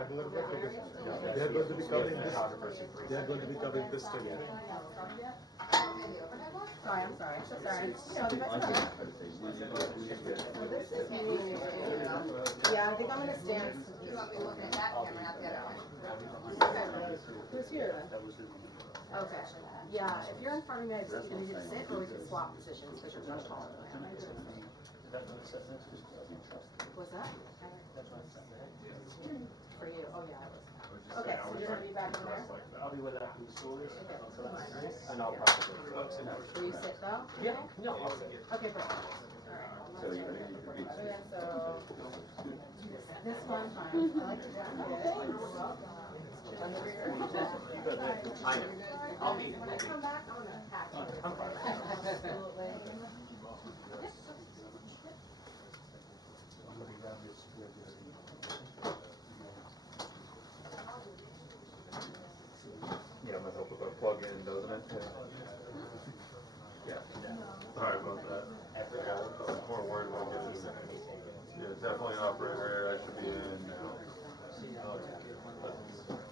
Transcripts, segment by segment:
back a little bit because they're going to be covering this. They are going to be covering this together. Sorry, I'm sorry. So sorry. Yeah, I think I'm gonna stand. You want me looking at that camera, not the other one? Who's here? Okay. Yeah, if you're in front of me, I just can either sit or we can swap positions because you're much taller than I am. What's that? For you? Oh yeah, I was. Okay, so you're gonna be back in there? I'll be with that stories. Okay. And I'll probably. Will you sit though? Yeah, no, I'll sit. Okay, perfect. Alright. So this one, fine. I like to do I'll be. When I come back, I'm gonna pack you. I'm fine. Absolutely. Yeah, I'm gonna help with our plug-in, doesn't it? Yeah. Sorry about that. Yeah, I was more worried about getting. Yeah, definitely an operator. I should be in now.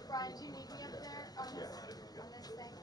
Brian, do you need me up there on this, on this thing?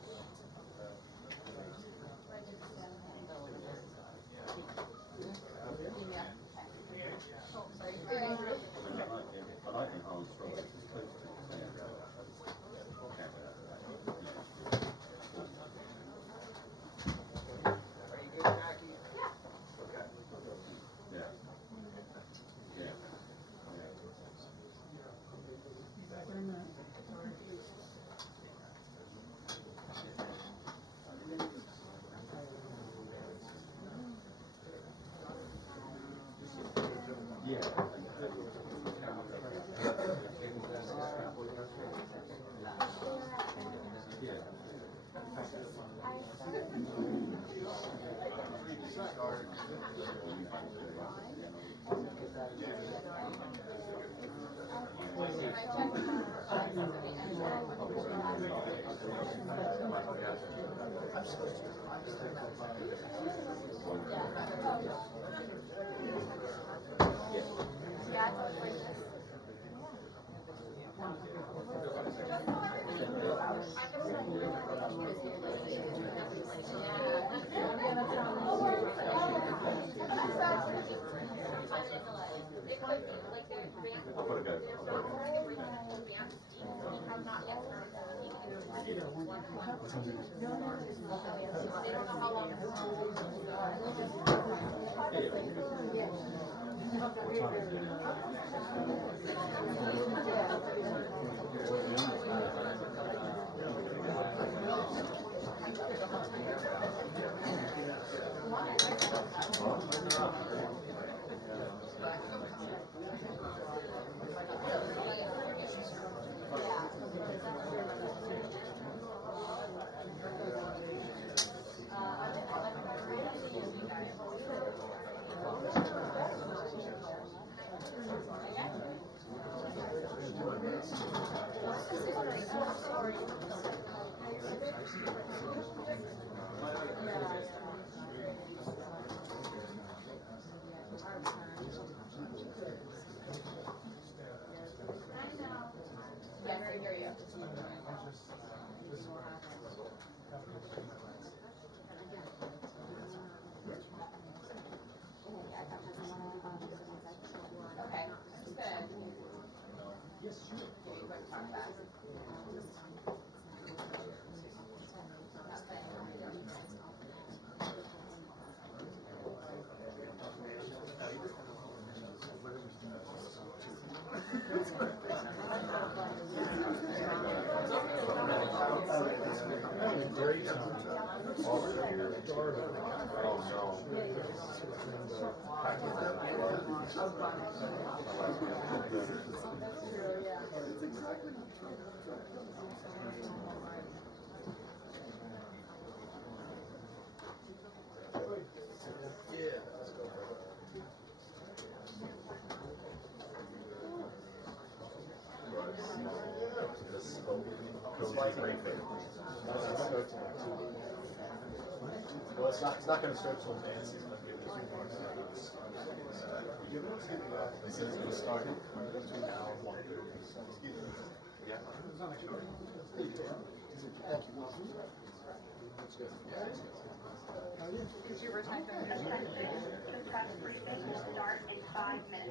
Well, it's not gonna start till advanced season. This is gonna start between now and 1:30. Yeah. Did you return from the press briefing will start in 5 minutes.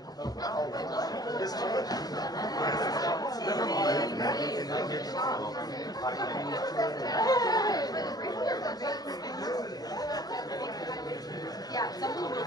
Yeah, somebody will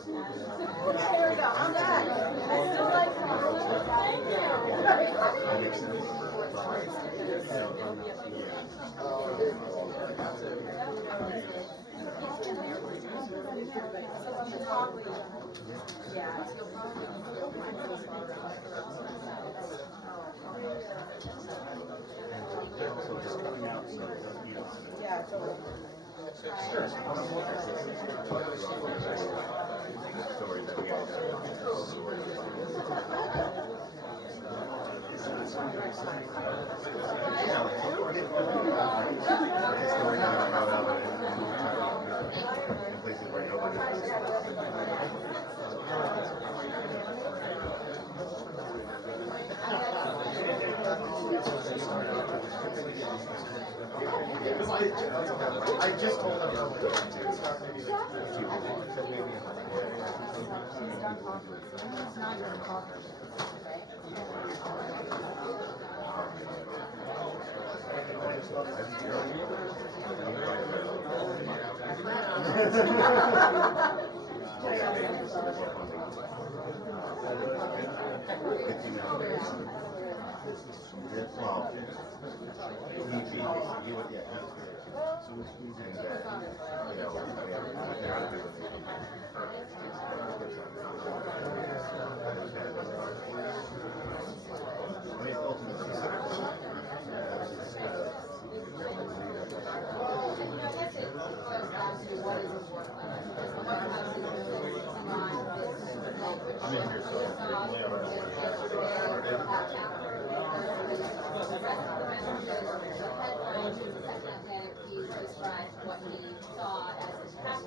There we go. I'm back. I still like yeah, totally. I just told them. I'm in here, so what he saw as his past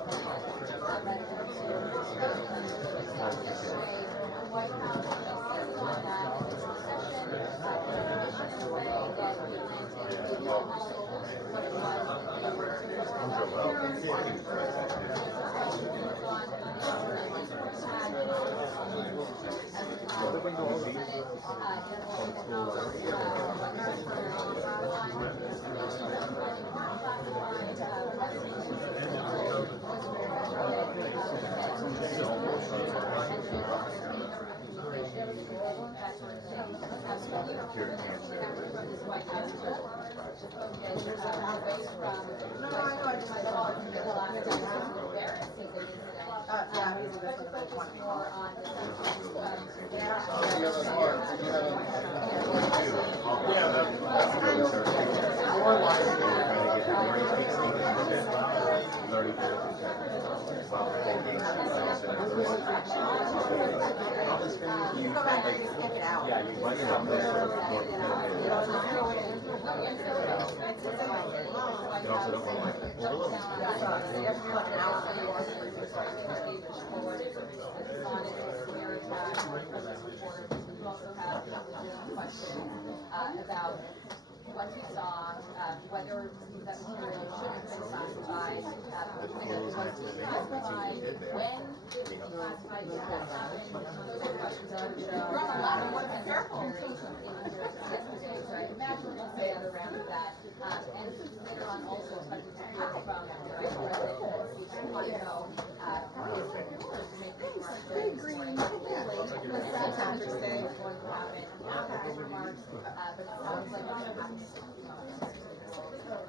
about what you saw, whether that material should have been classified, whether it was classified, when it was classified, when that happened, those are questions that I'm sure careful. Yesterday, so I imagine we'll say other round of that. And later on also expecting to hear from the vice president, who want to know how many supporters made this remark during this morning. Clearly, that's going to happen after his remarks, but it sounds like it's happening.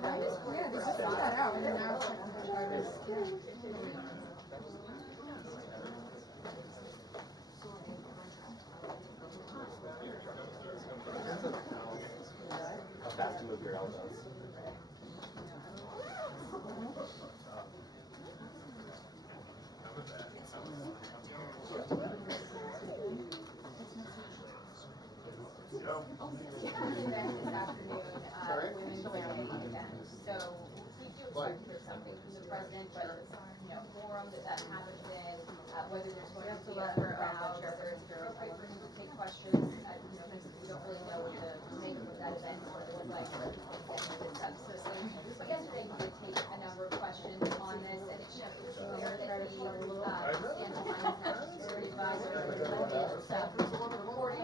Yeah, they just put that out and now move your elbows. This afternoon, we're in again. So we do expect to hear something from the president, whether it's, forum that hasn't been, whether there's going to be a crowd, whether it's very quick for him to take questions. Because we don't really know what the make of that event is going to look like for the subsystem. But yesterday we did take a number of questions on this, and it showed clear that the National Security Advisor reporting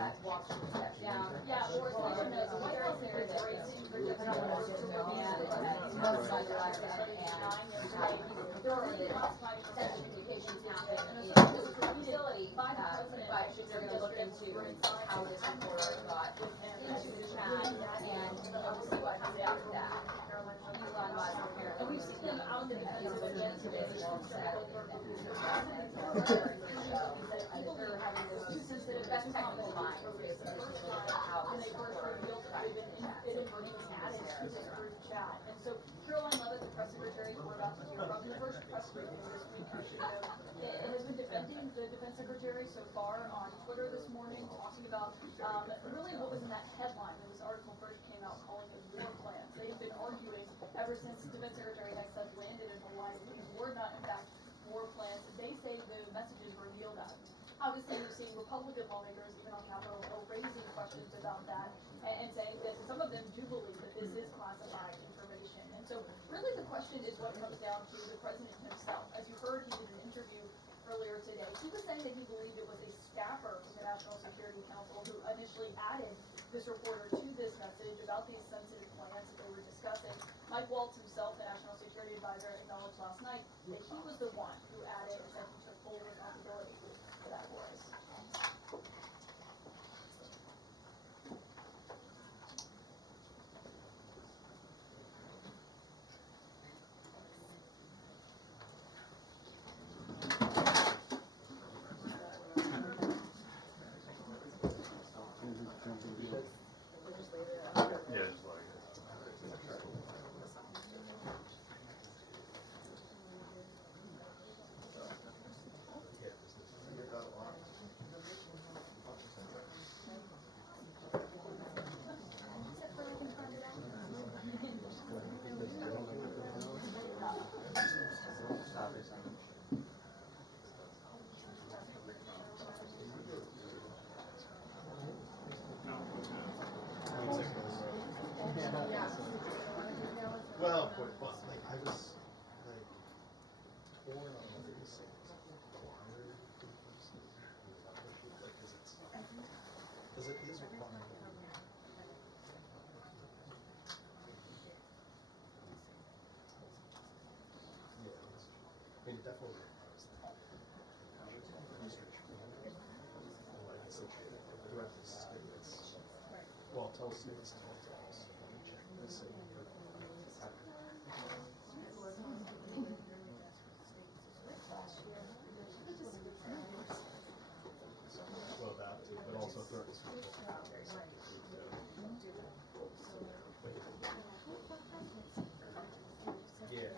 that Wall Street stepped down. Yeah, Boris Johnson knows very clear that communications happening in utility, but they're going to look into how this reporter got into the chat, and we'll see what comes out of that. Elon Musk apparently, we've seen them out in the field looking into this, and said they're having this sensitive, best technical mind, basically, to look at how this reporter got into the chat. And so Karoline Leavitt, the press secretary, we're about to hear from the first press briefing this week, has been defending the defense secretary so far on Twitter this morning, talking about really what was in that headline when this article first came out, calling it war plans. They've been arguing ever since the defense secretary has said landed in Hawaii that these were not in fact war plans. They say the messages reveal that. Obviously, we've seen Republican lawmakers, even on Capitol Hill, raising questions about that and saying that some of them do believe that this is classified information. And so, really, the question is what comes down to the president himself. As you heard, he did an interview earlier today. He was saying that he believed it was a staffer from the National Security Council who initially added this reporter to this message about these sensitive plans that they were discussing. Mike Waltz himself, the National Security Advisor, acknowledged last night that he was the one who added and said he took full responsibility for that for us. Yeah, just like it. Well, quite fun. Like I was like torn on what they were saying. Like, because it is required. Yeah, it definitely requires that. Like I said, throughout the states, well, tell states, tell us. Check this out. Well, that too, but also throughout the school. Yeah.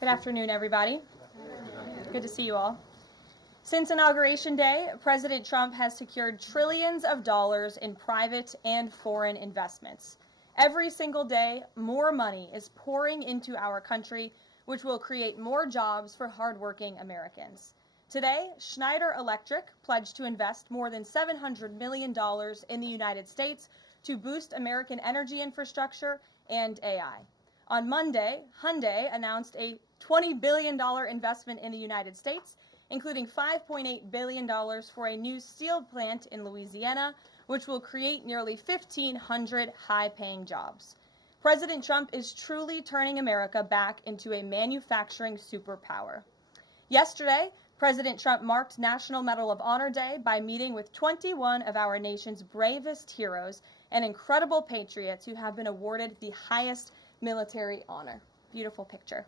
Good afternoon, everybody. Good to see you all. Since Inauguration Day, President Trump has secured trillions of dollars in private and foreign investments. Every single day, more money is pouring into our country, which will create more jobs for hardworking Americans. Today, Schneider Electric pledged to invest more than $700 million in the United States to boost American energy infrastructure and AI. On Monday, Hyundai announced a $20 billion investment in the United States, including $5.8 billion for a new steel plant in Louisiana, which will create nearly 1,500 high-paying jobs. President Trump is truly turning America back into a manufacturing superpower. Yesterday, President Trump marked National Medal of Honor Day by meeting with 21 of our nation's bravest heroes and incredible patriots who have been awarded the highest military honor. Beautiful picture.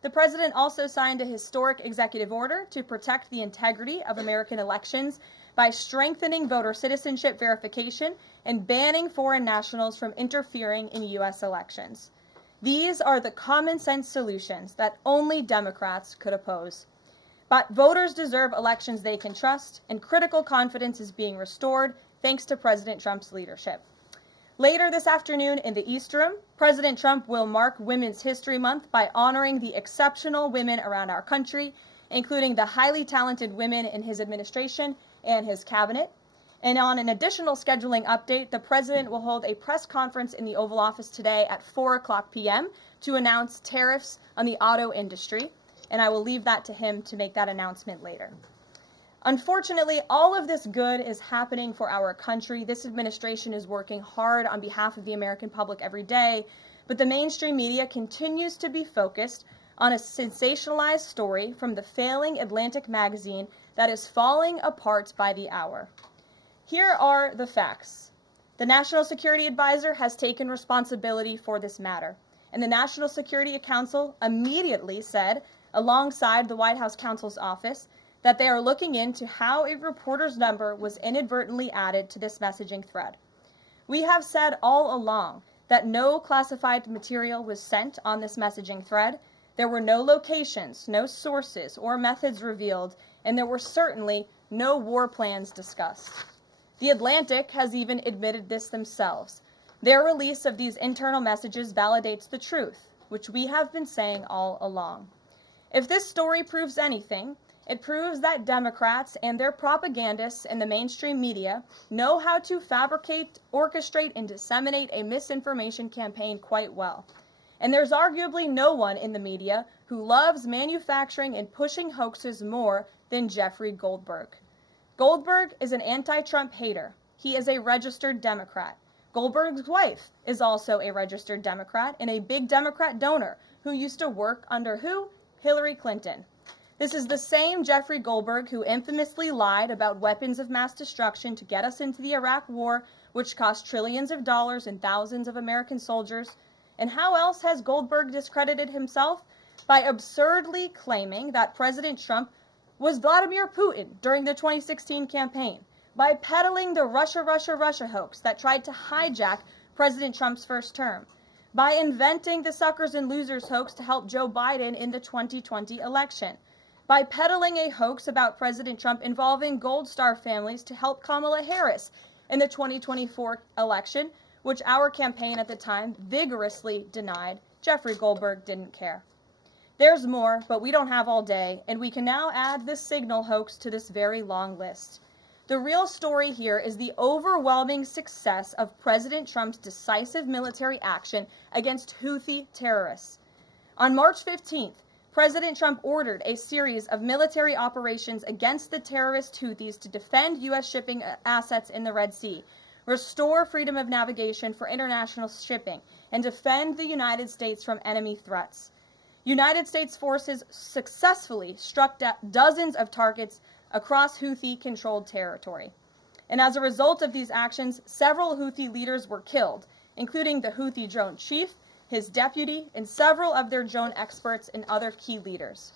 The president also signed a historic executive order to protect the integrity of American elections by strengthening voter citizenship verification and banning foreign nationals from interfering in U.S. elections. These are the common sense solutions that only Democrats could oppose. But voters deserve elections they can trust, and critical confidence is being restored thanks to President Trump's leadership. Later this afternoon in the East Room, President Trump will mark Women's History Month by honoring the exceptional women around our country, including the highly talented women in his administration and his cabinet. And on an additional scheduling update, the president will hold a press conference in the Oval Office today at 4:00 p.m. to announce tariffs on the auto industry, and I will leave that to him to make that announcement later. Unfortunately, all of this good is happening for our country. This administration is working hard on behalf of the American public every day, but the mainstream media continues to be focused on a sensationalized story from the failing Atlantic magazine that is falling apart by the hour. Here are the facts. The National Security Advisor has taken responsibility for this matter, and the National Security Council immediately said, alongside the White House counsel's office, that they are looking into how a reporter's number was inadvertently added to this messaging thread. We have said all along that no classified material was sent on this messaging thread. There were no locations, no sources, or methods revealed, and there were certainly no war plans discussed. The Atlantic has even admitted this themselves. Their release of these internal messages validates the truth, which we have been saying all along. If this story proves anything, it proves that Democrats and their propagandists in the mainstream media know how to fabricate, orchestrate, and disseminate a misinformation campaign quite well. And there's arguably no one in the media who loves manufacturing and pushing hoaxes more than Jeffrey Goldberg. Goldberg is an anti-Trump hater. He is a registered Democrat. Goldberg's wife is also a registered Democrat and a big Democrat donor who used to work under who? Hillary Clinton. This is the same Jeffrey Goldberg who infamously lied about weapons of mass destruction to get us into the Iraq War, which cost trillions of dollars and thousands of American soldiers. And how else has Goldberg discredited himself? By absurdly claiming that President Trump was Vladimir Putin during the 2016 campaign, by peddling the Russia, Russia, Russia hoax that tried to hijack President Trump's first term, by inventing the suckers and losers hoax to help Joe Biden in the 2020 election, by peddling a hoax about President Trump involving Gold Star families to help Kamala Harris in the 2024 election, which our campaign at the time vigorously denied. Jeffrey Goldberg didn't care. There's more, but we don't have all day, and we can now add this signal hoax to this very long list. The real story here is the overwhelming success of President Trump's decisive military action against Houthi terrorists. On March 15th, President Trump ordered a series of military operations against the terrorist Houthis to defend U.S. shipping assets in the Red Sea, restore freedom of navigation for international shipping, and defend the United States from enemy threats. United States forces successfully struck dozens of targets across Houthi-controlled territory. And as a result of these actions, several Houthi leaders were killed, including the Houthi drone chief, his deputy, and several of their drone experts and other key leaders.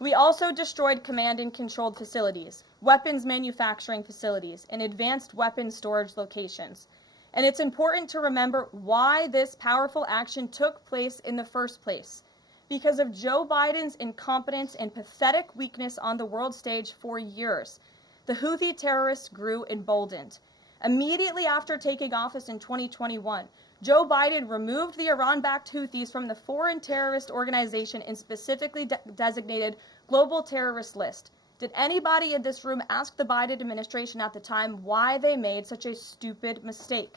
We also destroyed command and controlled facilities, weapons manufacturing facilities, and advanced weapons storage locations. And it's important to remember why this powerful action took place in the first place. Because of Joe Biden's incompetence and pathetic weakness on the world stage for years, the Houthi terrorists grew emboldened. Immediately after taking office in 2021, Joe Biden removed the Iran-backed Houthis from the foreign terrorist organization and specifically designated global terrorist list. Did anybody in this room ask the Biden administration at the time why they made such a stupid mistake?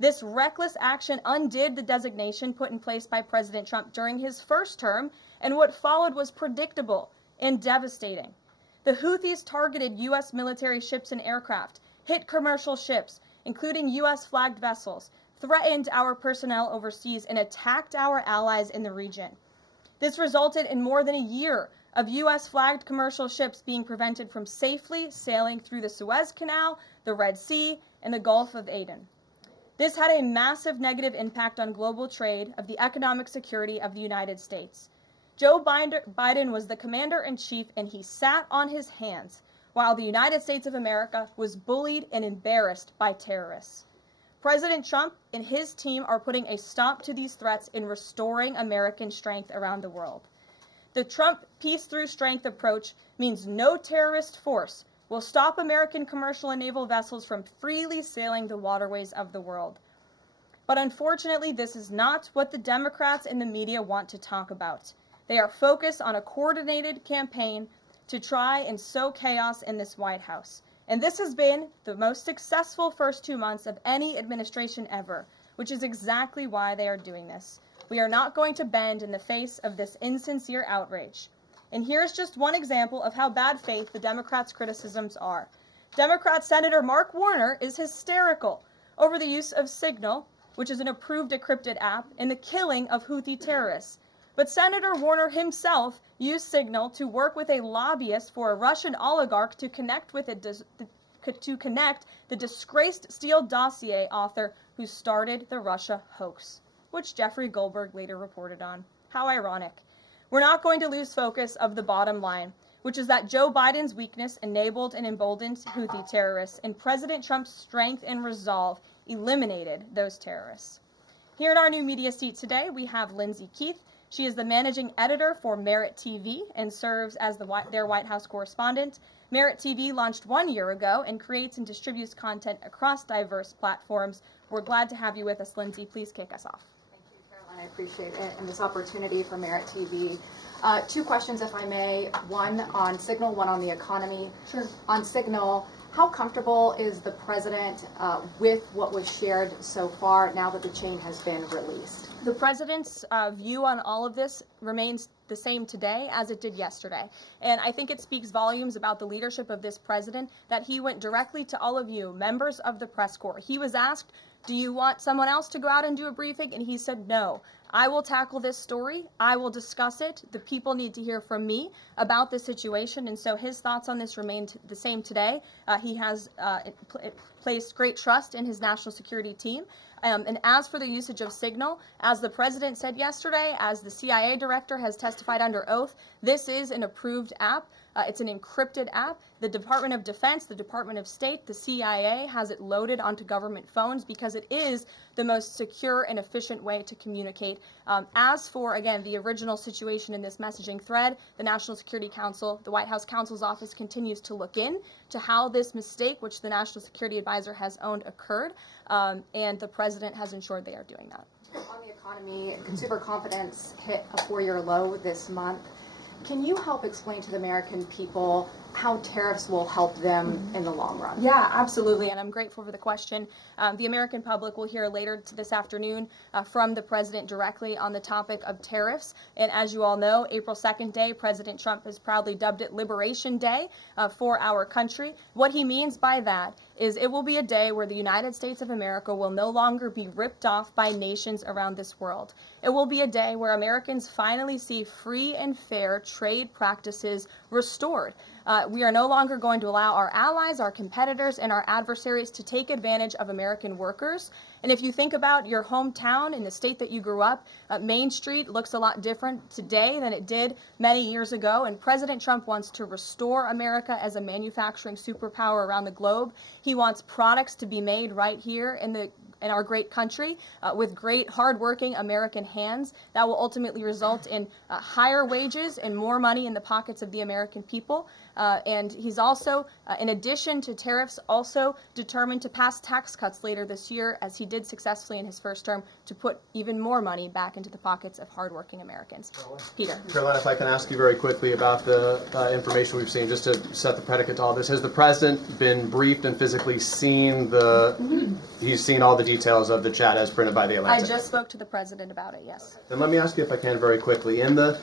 This reckless action undid the designation put in place by President Trump during his first term, and what followed was predictable and devastating. The Houthis targeted U.S. military ships and aircraft, hit commercial ships, including U.S.-flagged vessels, threatened our personnel overseas, and attacked our allies in the region. This resulted in more than a year of U.S.-flagged commercial ships being prevented from safely sailing through the Suez Canal, the Red Sea, and the Gulf of Aden. This had a massive negative impact on global trade of the economic security of the United States. Joe Biden was the commander-in-chief, and he sat on his hands while the United States of America was bullied and embarrassed by terrorists. President Trump and his team are putting a stop to these threats and restoring American strength around the world. The Trump peace through strength approach means no terrorist force will stop American commercial and naval vessels from freely sailing the waterways of the world. But unfortunately, this is not what the Democrats and the media want to talk about. They are focused on a coordinated campaign to try and sow chaos in this White House. And this has been the most successful first 2 months of any administration ever, which is exactly why they are doing this. We are not going to bend in the face of this insincere outrage. And here's just one example of how bad faith the Democrats' criticisms are. Democrat Senator Mark Warner is hysterical over the use of Signal, which is an approved decrypted app, and the killing of Houthi terrorists. But Senator Warner himself used Signal to work with a lobbyist for a Russian oligarch to connect the disgraced Steele dossier author who started the Russia hoax, which Jeffrey Goldberg later reported on. How ironic. We're not going to lose focus of the bottom line, which is that Joe Biden's weakness enabled and emboldened Houthi terrorists, and President Trump's strength and resolve eliminated those terrorists. Here in our new media seat today, we have Lindsay Keith. She is the managing editor for Merit TV and serves as their White House correspondent. Merit TV launched 1 year ago and creates and distributes content across diverse platforms. We're glad to have you with us, Lindsay. Please kick us off. Thank you, Caroline. I appreciate it and this opportunity for Merit TV. 2 questions, if I may. One on Signal, one on the economy. Sure. On Signal, How comfortable is the president with what was shared so far now that the chain has been released? The president's view on all of this remains the same today as it did yesterday. And I think it speaks volumes about the leadership of this president that he went directly to all of you, members of the press corps. He was asked, do you want someone else to go out and do a briefing? And he said, no. I will tackle this story. I will discuss it. The people need to hear from me about the situation. And so his thoughts on this remain the same today. He has placed great trust in his national security team. And as for the usage of Signal, as the president said yesterday, as the CIA director has testified under oath, this is an approved app. It's an encrypted app. The Department of Defense, the Department of State, the CIA has it loaded onto government phones because it is the most secure and efficient way to communicate. As for, again, the original situation in this messaging thread, the National Security Council, the White House counsel's office continues to look in to how this mistake, which the National Security Advisor has owned, occurred, and the president has ensured they are doing that. On the economy, consumer confidence hit a 4-year low this month. Can you help explain to the American people how tariffs will help them in the long run? Yeah, absolutely, and I'm grateful for the question. The American public will hear later this afternoon from the president directly on the topic of tariffs. And as you all know, April 2nd day, President Trump has proudly dubbed it Liberation Day for our country. What he means by that is it will be a day where the United States of America will no longer be ripped off by nations around this world. It will be a day where Americans finally see free and fair trade practices restored. We are no longer going to allow our allies, our competitors, and our adversaries to take advantage of American workers. And if you think about your hometown in the state that you grew up, Main Street looks a lot different today than it did many years ago. And President Trump wants to restore America as a manufacturing superpower around the globe. He wants products to be made right here in our great country with great hardworking American hands that will ultimately result in higher wages and more money in the pockets of the American people. And he's also, in addition to tariffs, also determined to pass tax cuts later this year, as he did successfully in his first term, to put even more money back into the pockets of hardworking Americans. Peter. Caroline, if I can ask you very quickly about the information we've seen, just to set the predicate to all this. Has the president been briefed and physically seen he's seen all the details of the chat as printed by the Atlantic? I just spoke to the president about it, yes. Then let me ask you, if I can, very quickly. In the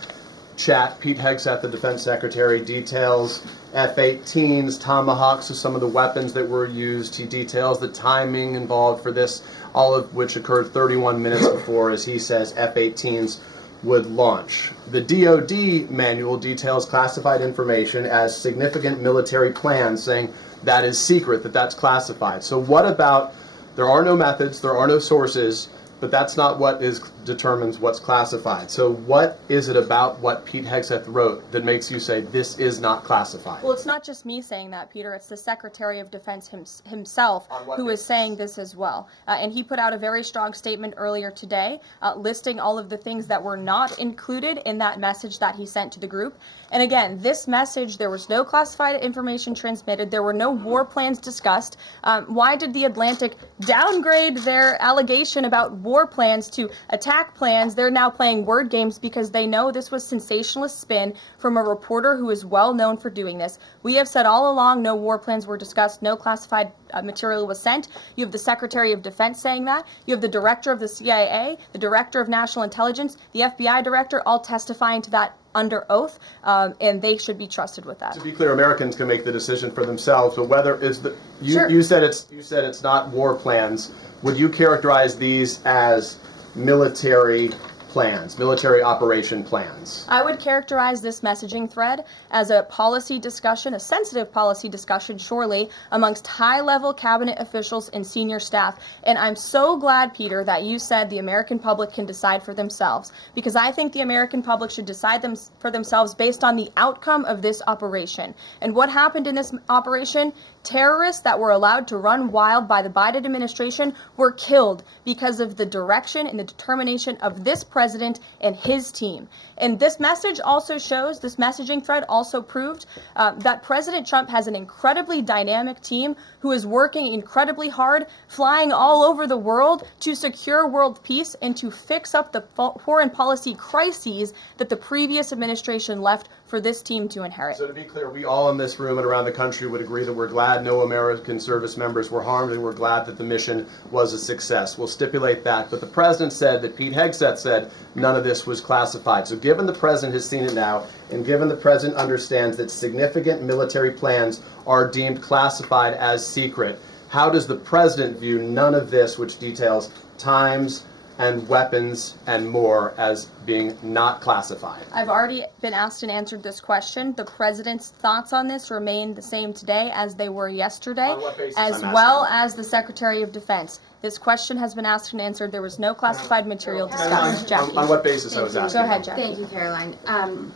chat, Pete Hegseth, the defense secretary, details F-18s, Tomahawks, of some of the weapons that were used. He details the timing involved for this, all of which occurred 31 minutes before, as he says, F-18s would launch. The DoD manual details classified information as significant military plans, saying that is secret, that's classified. So what about, there are no methods, there are no sources, but that's not what determines what's classified. So what is it about what Pete Hegseth wrote that makes you say this is not classified? Well, it's not just me saying that, Peter. It's the Secretary of Defense himself who is saying this as well. And he put out a very strong statement earlier today listing all of the things that were not included in that message that he sent to the group. And again, this message, there was no classified information transmitted. There were no war plans discussed. Why did the Atlantic downgrade their allegation about war plans to attack plans? They're now playing word games because they know this was sensationalist spin from a reporter who is well known for doing this. We have said all along no war plans were discussed, no classified material was sent. You have the Secretary of Defense saying that. You have the Director of the CIA, the Director of National Intelligence, the FBI Director, all testifying to that under oath, and they should be trusted with that. To be clear, Americans can make the decision for themselves, but whether it's Sure. you said it's not war plans. Would you characterize these as military plans, military operation plans? I would characterize this messaging thread as a policy discussion, a sensitive policy discussion, surely, amongst high-level cabinet officials and senior staff. And I'm so glad, Peter, that you said the American public can decide for themselves, because I think the American public should decide for themselves based on the outcome of this operation. And what happened in this operation? Terrorists that were allowed to run wild by the Biden administration were killed because of the direction and the determination of this president president and his team. And this message also shows, this messaging thread also proved that President Trump has an incredibly dynamic team who is working incredibly hard, flying all over the world to secure world peace and to fix up the foreign policy crises that the previous administration left for this team to inherit. So to be clear, we all in this room and around the country would agree that we're glad no American service members were harmed, and we're glad that the mission was a success. We'll stipulate that. But the president said that Pete Hegseth said none of this was classified. So given the president has seen it now, and given the president understands that significant military plans are deemed classified as secret, how does the president view none of this, which details times and weapons and more, as being not classified? I've already been asked and answered this question. The president's thoughts on this remain the same today as they were yesterday, On what basis, as I'm well asking? as the Secretary of Defense. This question has been asked and answered. There was no classified material discussed. Caroline, Jackie. on what basis I was Thank you. asking? Go ahead, Jackie. Thank you, Caroline.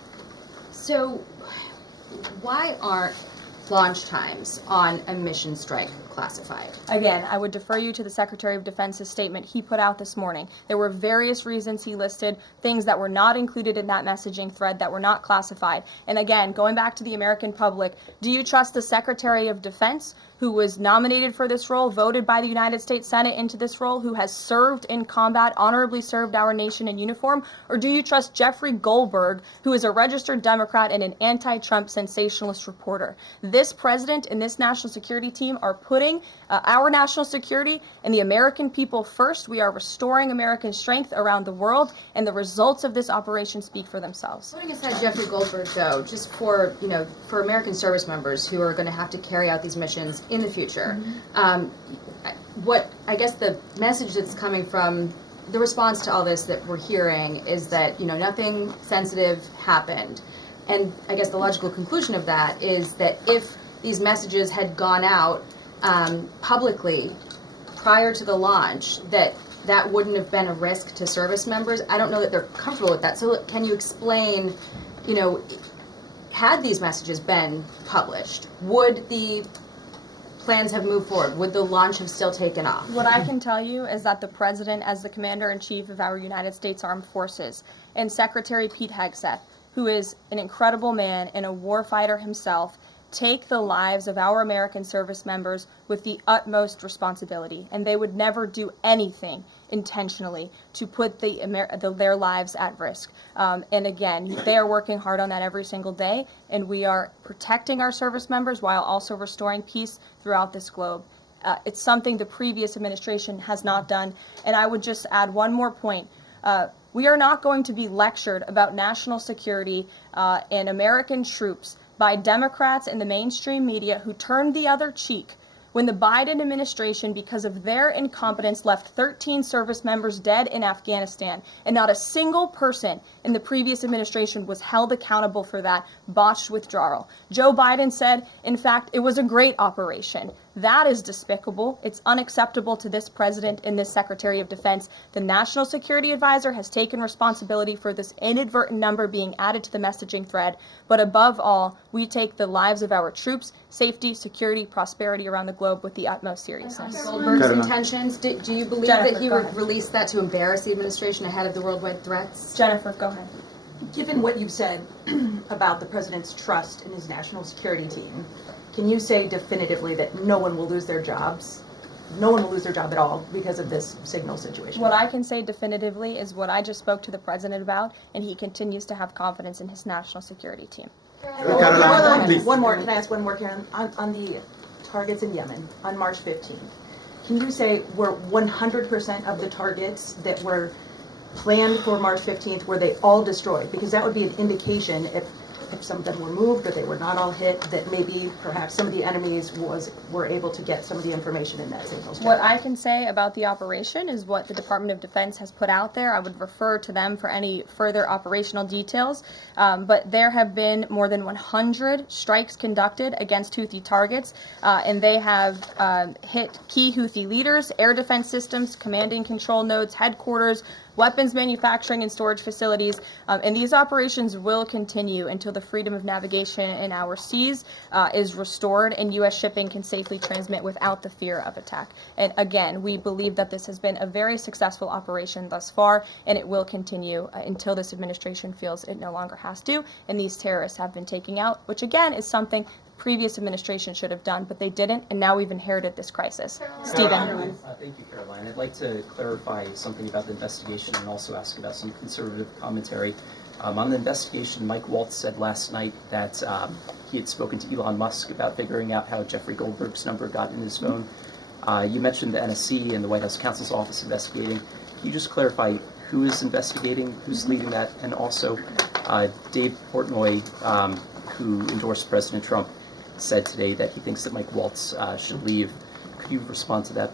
So why aren't launch times on a mission strike classified? Again, I would defer you to the Secretary of Defense's statement he put out this morning. There were various reasons he listed, things that were not included in that messaging thread that were not classified. And again, going back to the American public, do you trust the Secretary of Defense, who was nominated for this role, voted by the United States Senate into this role, who has served in combat, honorably served our nation in uniform? Or do you trust Jeffrey Goldberg, who is a registered Democrat and an anti-Trump sensationalist reporter? This president and this national security team are putting our national security and the American people first. We are restoring American strength around the world, and the results of this operation speak for themselves. Putting aside Jeffrey Goldberg, though, just for for American service members who are going to have to carry out these missions in the future, what I guess the message that's coming from the response to all this that we're hearing is that nothing sensitive happened, and I guess the logical conclusion of that is that if these messages had gone out publicly prior to the launch, that wouldn't have been a risk to service members. I don't know that they're comfortable with that. So can you explain, had these messages been published, would the plans have moved forward? Would the launch have still taken off? What I can tell you is that the president, as the commander-in-chief of our United States Armed Forces, and Secretary Pete Hegseth, who is an incredible man and a warfighter himself, take the lives of our American service members with the utmost responsibility, and they would never do anything intentionally to put their lives at risk. And again, they are working hard on that every single day, and we are protecting our service members while also restoring peace throughout this globe. It's something the previous administration has not done. And I would just add one more point. We are not going to be lectured about national security and American troops by Democrats and the mainstream media who turned the other cheek when the Biden administration, because of their incompetence, left 13 service members dead in Afghanistan, and not a single person in the previous administration was held accountable for that botched withdrawal. Joe Biden said, in fact, it was a great operation. That is despicable. It's unacceptable to this president and this Secretary of Defense. The National Security Advisor has taken responsibility for this inadvertent number being added to the messaging thread. But above all, we take the lives of our troops, safety, security, prosperity around the globe with the utmost seriousness. Goldberg's intentions, do you believe Jennifer, that he go would ahead. release that to embarrass the administration ahead of the worldwide threats? Jennifer, go ahead. Given what you've said about the president's trust in his national security team, can you say definitively that no one will lose their jobs? No one will lose their job at all because of this signal situation? What I can say definitively is what I just spoke to the president about, and he continues to have confidence in his national security team. One more, can I ask one more, Karen? On the targets in Yemen on March 15th, can you say were 100% of the targets that were planned for March 15th, were they all destroyed? Because that would be an indication if some of them were moved or they were not all hit, that maybe perhaps some of the enemies were able to get some of the information in that signals channel. What I can say about the operation is what the Department of Defense has put out there. I would refer to them for any further operational details. But there have been more than 100 strikes conducted against Houthi targets, and they have hit key Houthi leaders, air defense systems, command and control nodes, headquarters, weapons manufacturing and storage facilities, and these operations will continue until the freedom of navigation in our seas is restored and U.S. shipping can safely transmit without the fear of attack. And again, we believe that this has been a very successful operation thus far, and it will continue until this administration feels it no longer has to, and these terrorists have been taken out, which again is something previous administration should have done, but they didn't, and now we've inherited this crisis. Stephen. Thank you, Caroline. I'd like to clarify something about the investigation and also ask about some conservative commentary. On the investigation, Mike Waltz said last night that he had spoken to Elon Musk about figuring out how Jeffrey Goldberg's number got in his phone. You mentioned the NSC and the White House counsel's office investigating. Can you just clarify who is investigating, who's leading that, and also Dave Portnoy, who endorsed President Trump, said today that he thinks that Mike Waltz should leave. Could you respond to that?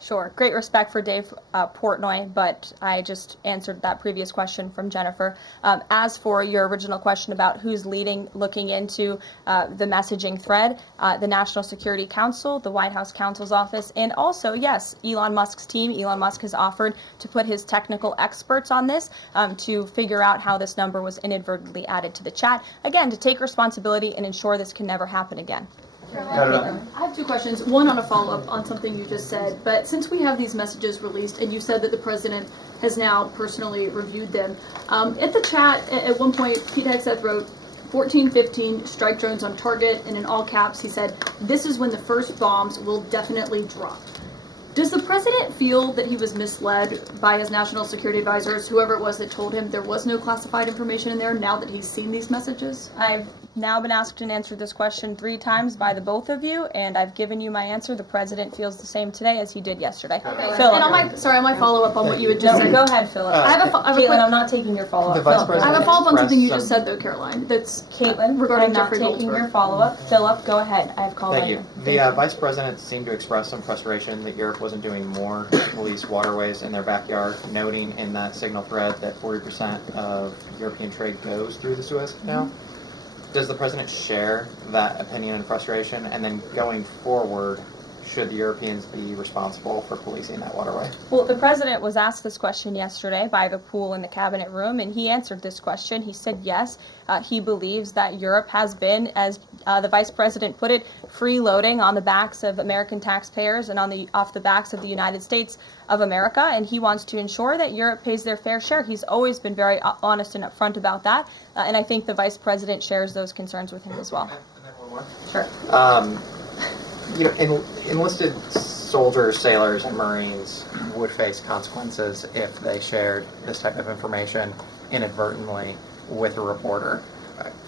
Sure. Great respect for Dave Portnoy, but I just answered that previous question from Jennifer. As for your original question about who's looking into the messaging thread, the National Security Council, the White House counsel's office, and also, yes, Elon Musk's team. Elon Musk has offered to put his technical experts on this to figure out how this number was inadvertently added to the chat. Again, to take responsibility and ensure this can never happen again. I have two questions. One on a follow-up on something you just said. But since we have these messages released, and you said that the president has now personally reviewed them, at the chat at one point, Pete Hegseth wrote 1415 strike drones on target, and in all caps he said, "This is when the first bombs will definitely drop." Does the president feel that he was misled by his national security advisors, whoever it was that told him there was no classified information in there, now that he's seen these messages? I've now been asked and answered this question 3 times by the both of you, and I've given you my answer. The president feels the same today as he did yesterday. Okay. Philip. And on my follow-up on what you had just said. Go ahead, Philip. Caitlin, I'm not taking your follow-up. I have a follow-up on something you just said, though, Caroline. That's Caitlin, regarding I'm not Jeffrey taking Goldberg. your follow-up. Philip, go ahead. I have called Thank on you. The vice president seemed to express some frustration that Europe wasn't doing more to police waterways in their backyard, noting in that signal thread that 40% of European trade goes through the Suez Canal. Does the president share that opinion and frustration? And then going forward, should the Europeans be responsible for policing that waterway? Well, the president was asked this question yesterday by the pool in the cabinet room, and he answered this question. He said yes, he believes that Europe has been, as the vice president put it, freeloading on the backs of American taxpayers and off the backs of the United States of America, and he wants to ensure that Europe pays their fair share. He's always been very honest and upfront about that, and I think the vice president shares those concerns with him as well. And then one more. Sure. You know, enlisted soldiers, sailors, and Marines would face consequences if they shared this type of information inadvertently with a reporter.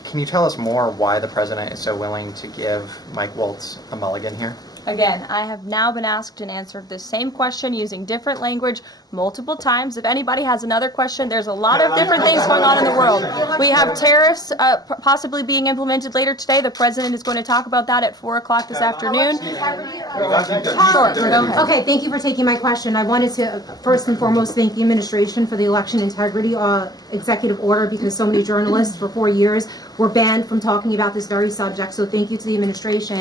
Can you tell us more why the president is so willing to give Mike Waltz a mulligan here? Again, I have now been asked and answered this same question using different language multiple times. If anybody has another question, there's a lot of different things going on in the world. We have tariffs possibly being implemented later today. The president is going to talk about that at 4 o'clock this afternoon. Sure. Okay, thank you for taking my question. I wanted to first and foremost thank the administration for the election integrity executive order, because so many journalists for 4 years were banned from talking about this very subject. So thank you to the administration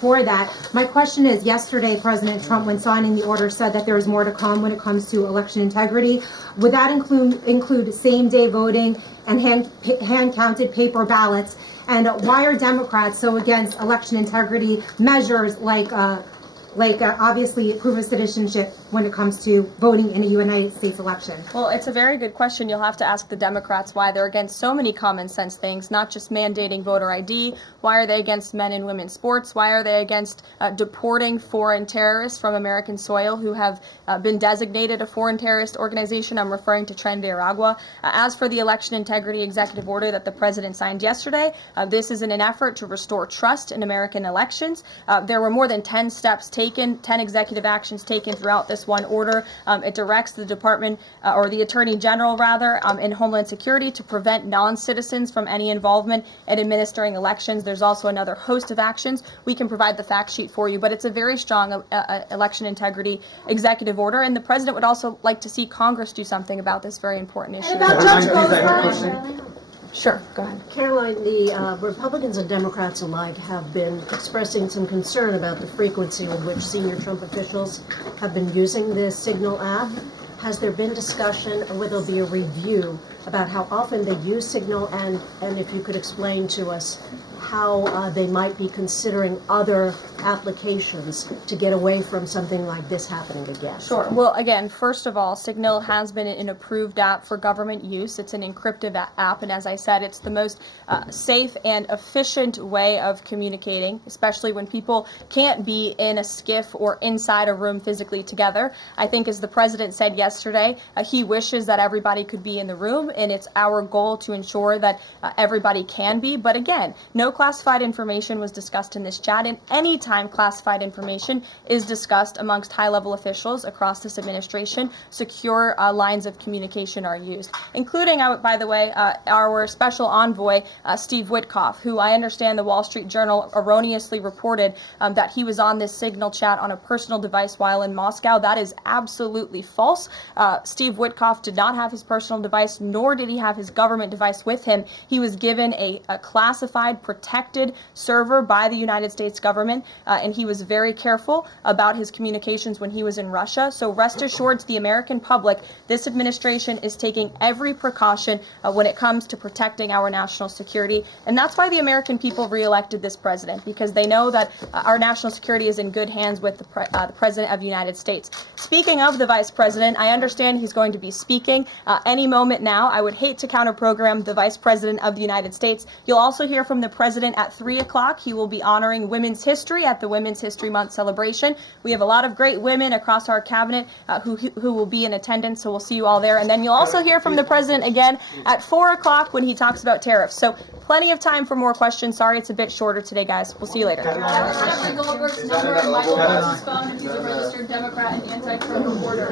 for that. My question is, yesterday President Trump, when signing the order, said that there is more to come when it comes to election integrity. Would that include same-day voting and hand-counted paper ballots? And why are Democrats so against election integrity measures like obviously proof of citizenship when it comes to voting in a United States election? Well, it's a very good question. You'll have to ask the Democrats why they're against so many common sense things, not just mandating voter ID. Why are they against men and women's sports? Why are they against deporting foreign terrorists from American soil who have been designated a foreign terrorist organization? I'm referring to Tren de Aragua. As for the election integrity executive order that the president signed yesterday, this is in an effort to restore trust in American elections. There were more than 10 steps taken, 10 executive actions taken throughout this one order. It directs the department, or the attorney general rather, in Homeland Security to prevent non-citizens from any involvement in administering elections. There's also another host of actions. We can provide the fact sheet for you, but it's a very strong election integrity executive order, and the president would also like to see Congress do something about this very important issue. Sure, go ahead. Caroline, the Republicans and Democrats alike have been expressing some concern about the frequency with which senior Trump officials have been using the Signal app. has there been discussion, or will there be a review about how often they use Signal, and if you could explain to us how they might be considering other applications to get away from something like this happening again? Sure. Well, again, first of all, Signal has been an approved app for government use. It's an encrypted app, and as I said, it's the most safe and efficient way of communicating, especially when people can't be in a skiff or inside a room physically together. I think, as the president said yesterday, he wishes that everybody could be in the room, and it's our goal to ensure that everybody can be. But again, no classified information was discussed in this chat, and any time classified information is discussed amongst high-level officials across this administration, secure lines of communication are used, including, by the way, our special envoy, Steve Witkoff, who I understand the Wall Street Journal erroneously reported that he was on this Signal chat on a personal device while in Moscow. That is absolutely false. Steve Witkoff did not have his personal device, nor did he have his government device with him. He was given a classified, protected server by the United States government, and he was very careful about his communications when he was in Russia. So rest assured to the American public, this administration is taking every precaution when it comes to protecting our national security. And that's why the American people reelected this president, because they know that our national security is in good hands with the President of the United States. Speaking of the Vice President, I understand he's going to be speaking any moment now. I would hate to counter-program the Vice President of the United States. You'll also hear from the President at 3 o'clock. He will be honoring Women's History at the Women's History Month celebration. We have a lot of great women across our cabinet who will be in attendance, so we'll see you all there. And then you'll also hear from the President again at 4 o'clock when he talks about tariffs. So plenty of time for more questions. Sorry it's a bit shorter today, guys. We'll see you later. Senator Goldberg's number and Michael Waltz's phone. He's a registered Democrat and anti-Trump reporter.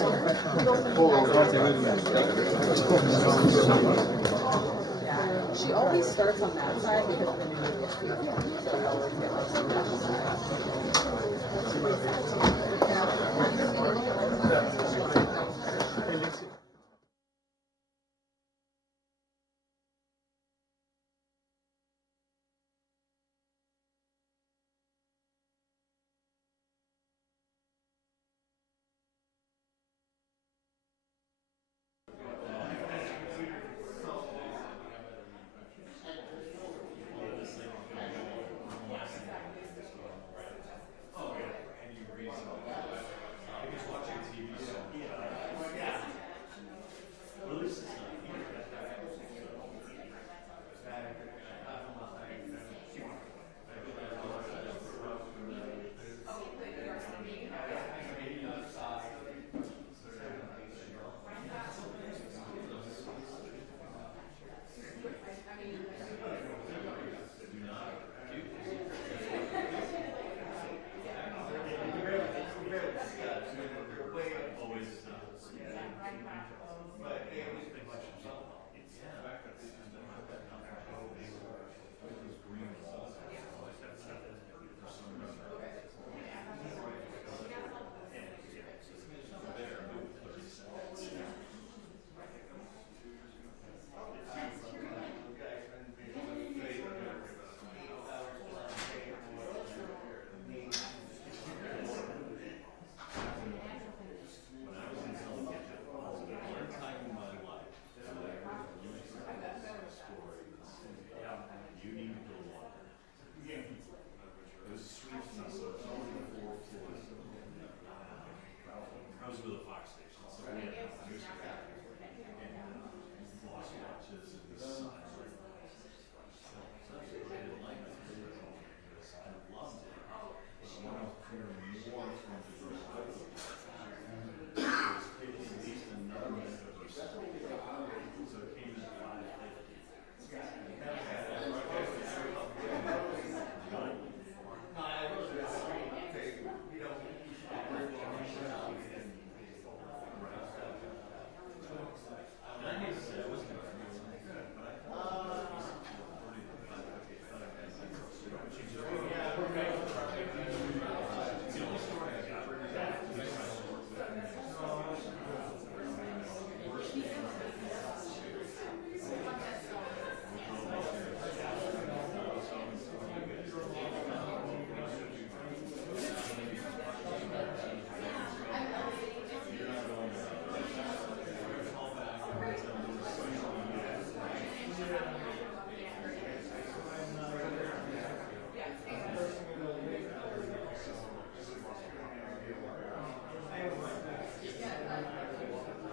She always starts on that side because of the